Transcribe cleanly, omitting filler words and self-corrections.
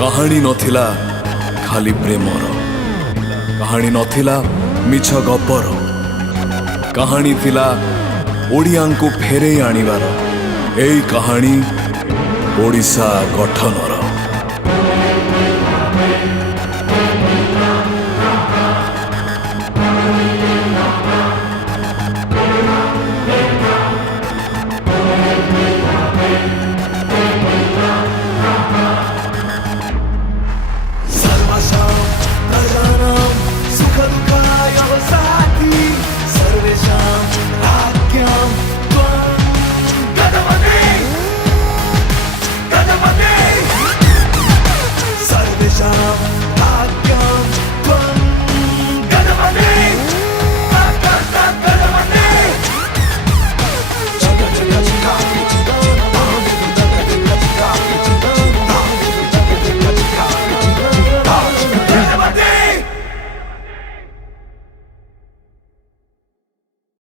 कहानी नथिला खाली प्रेमर, कहानी नथिला मिछ गपर, कहानी थिला ओडिया को फेरे आनिबार। एई कहानी ओडिशा गठनर।